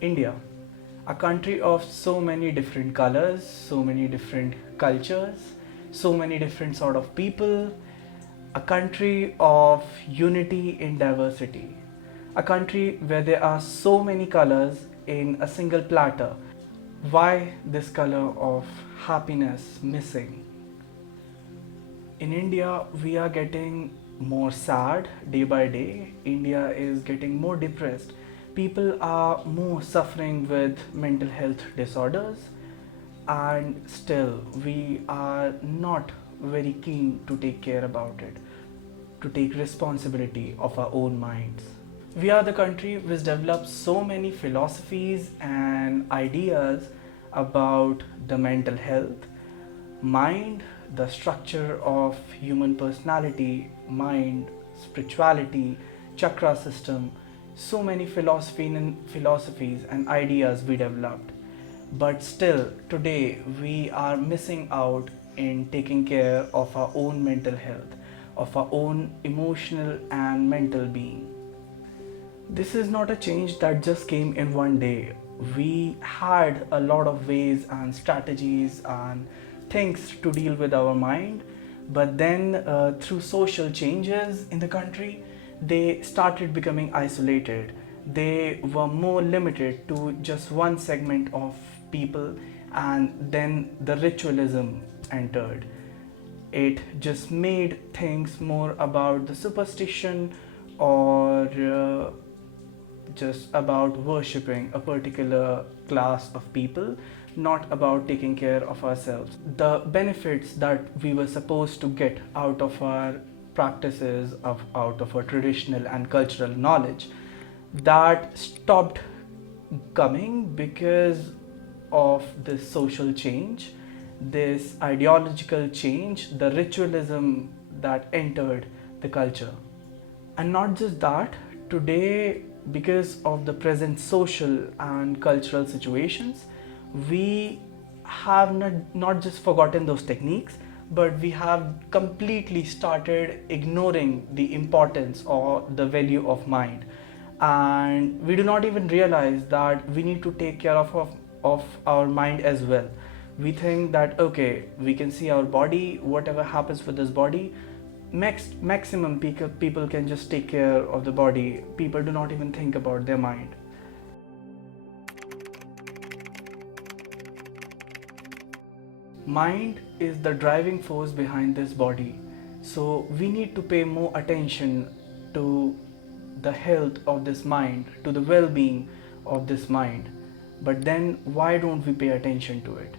India, a country of so many different colors, so many different cultures, so many different sort of people, a country of unity in diversity, a country where there are so many colors in a single platter. Why this color of happiness missing? In India, we are getting more sad day by day. India is getting more depressed. People are more suffering with mental health disorders, and still, we are not very keen to take care about it, to take responsibility of our own minds. We are the country which develops so many philosophies and ideas about the mental health, mind, the structure of human personality, mind, spirituality, chakra system, so many philosophies and ideas we developed. But still, today we are missing out in taking care of our own mental health, of our own emotional and mental being. This is not a change that just came in one day. We had a lot of ways and strategies and things to deal with our mind, but then through social changes in the country, they started becoming isolated. They were more limited to just one segment of people, and then the ritualism entered. It just made things more about the superstition or just about worshipping a particular class of people, not about taking care of ourselves. The benefits that we were supposed to get out of our practices, out of our traditional and cultural knowledge, that stopped coming because of this social change, this ideological change, the ritualism that entered the culture. And not just that, today, because of the present social and cultural situations, we have not just forgotten those techniques, but we have completely started ignoring the importance or the value of mind. And we do not even realize that we need to take care of our mind as well. We think that okay, we can see our body, whatever happens with this body, maximum people can just take care of the body. People do not even think about their mind. Mind is the driving force behind this body, so we need to pay more attention to the health of this mind, to the well-being of this mind. But then why don't we pay attention to it?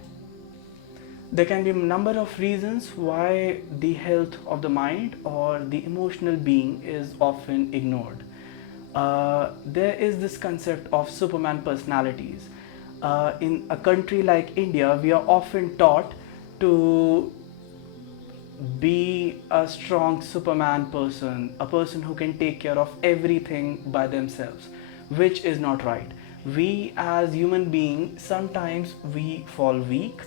There can be a number of reasons why the health of the mind or the emotional being is often ignored. There is this concept of Superman personalities. In a country like India, we are often taught to be a strong Superman person, a person who can take care of everything by themselves, which is not right. We as human beings, sometimes we fall weak,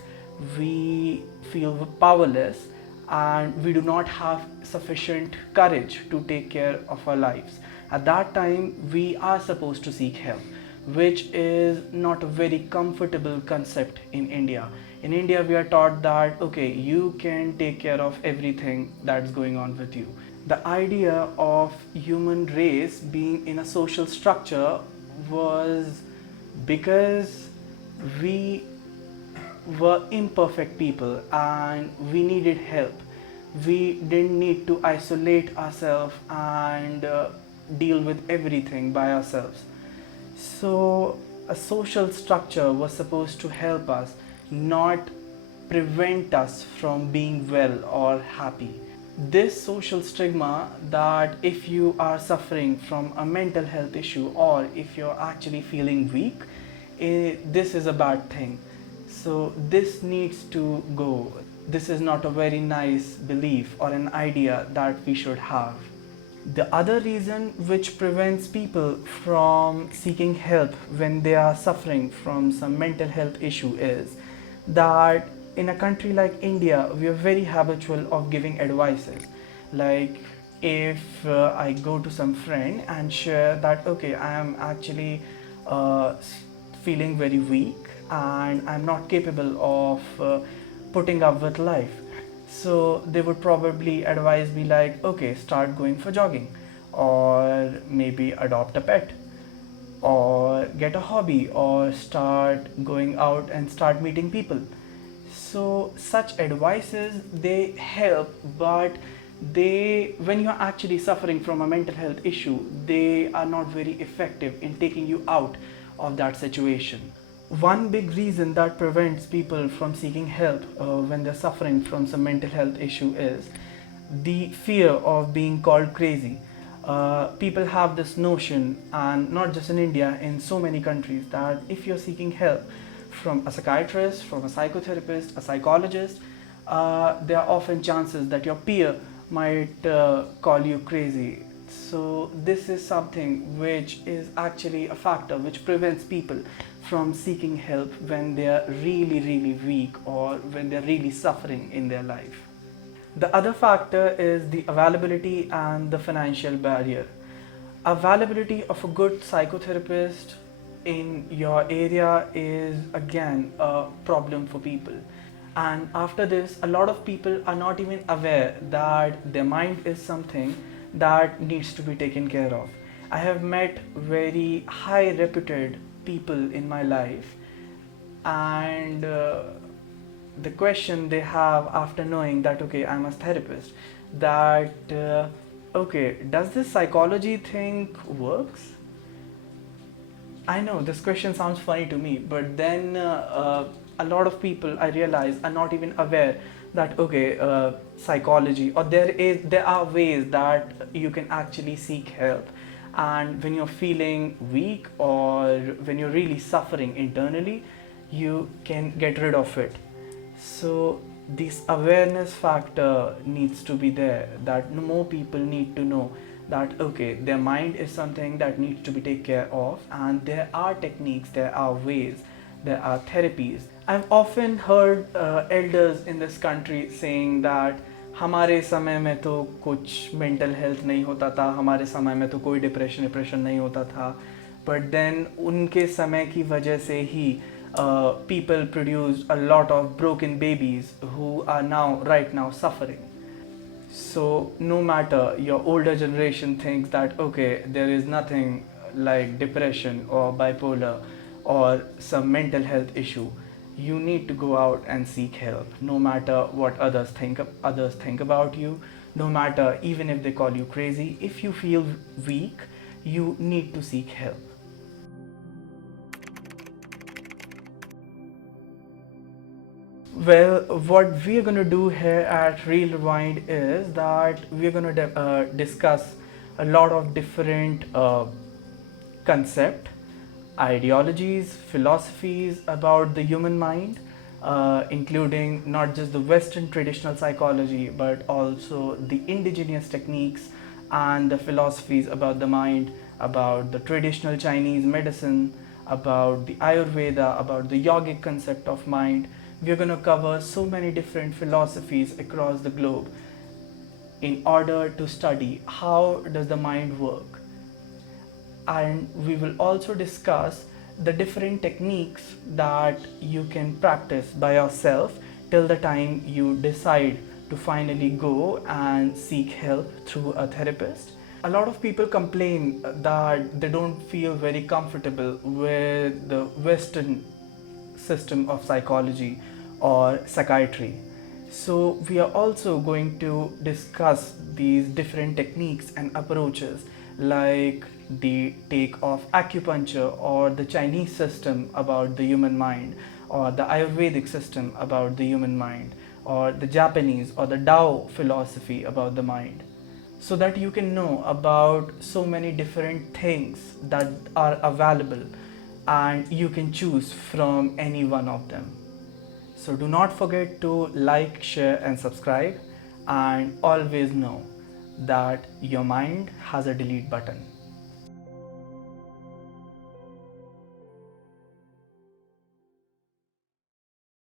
we feel powerless, and we do not have sufficient courage to take care of our lives. At that time, we are supposed to seek help, which is not a very comfortable concept in India. In India, we are taught that okay, you can take care of everything that's going on with you. The idea of human race being in a social structure was because we were imperfect people and we needed help. We didn't need to isolate ourselves and deal with everything by ourselves. So, a social structure was supposed to help us, not prevent us from being well or happy. This social stigma that if you are suffering from a mental health issue or if you're actually feeling weak, this is a bad thing. So this needs to go. This is not a very nice belief or an idea that we should have. The other reason which prevents people from seeking help when they are suffering from some mental health issue is that in a country like India, we are very habitual of giving advices. Like if I go to some friend and share that okay, I am actually feeling very weak and I'm not capable of putting up with life. So they would probably advise me like, okay, start going for jogging, or maybe adopt a pet, or get a hobby, or start going out and start meeting people. So such advices, they help, but they, when you're actually suffering from a mental health issue, they are not very effective in taking you out of that situation. One big reason that prevents people from seeking help when they're suffering from some mental health issue is the fear of being called crazy. People have this notion, and not just in India, in so many countries, that if you're seeking help from a psychiatrist, from a psychotherapist, a psychologist, there are often chances that your peer might call you crazy. So this is something which is actually a factor which prevents people from seeking help when they are really, really weak or when they're really suffering in their life. The other factor is the availability and the financial barrier. Availability of a good psychotherapist in your area is again a problem for people. And after this, a lot of people are not even aware that their mind is something that needs to be taken care of. I have met very high reputed people in my life, and the question they have after knowing that, okay, I'm a therapist, that okay, does this psychology thing works? I know this question sounds funny to me, but then a lot of people, I realize, are not even aware that, okay, psychology, or there are ways that you can actually seek help. And when you're feeling weak or when you're really suffering internally, you can get rid of it. So this awareness factor needs to be there, that more people need to know that, okay, their mind is something that needs to be taken care of, and there are techniques, there are ways, there are therapies. I've often heard elders in this country saying that हमारे समय में तो कुछ mental health नहीं होता था, हमारे समय में तो कोई डिप्रेशन नहीं होता था, बट देन उनके समय की वजह से ही people produced a lot of broken babies who are now right now suffering. So no matter, your older generation thinks that, okay, there is nothing like depression or bipolar or some mental health issue, you need to go out and seek help, no matter what others think about you, no matter even if they call you crazy. If you feel weak, you need to seek help. Well, what we are going to do here at Real Rewind is that we are going to discuss a lot of different concept, ideologies, philosophies about the human mind, including not just the Western traditional psychology, but also the indigenous techniques and the philosophies about the mind, about the traditional Chinese medicine, about the Ayurveda, about the yogic concept of mind. We're going to cover so many different philosophies across the globe in order to study how does the mind work. And we will also discuss the different techniques that you can practice by yourself till the time you decide to finally go and seek help through a therapist. A lot of people complain that they don't feel very comfortable with the Western system of psychology or psychiatry. So we are also going to discuss these different techniques and approaches, like the take of acupuncture or the Chinese system about the human mind, or the Ayurvedic system about the human mind, or the Japanese or the Tao philosophy about the mind, so that you can know about so many different things that are available and you can choose from any one of them. So do not forget to like, share and subscribe, and always know that your mind has a delete button.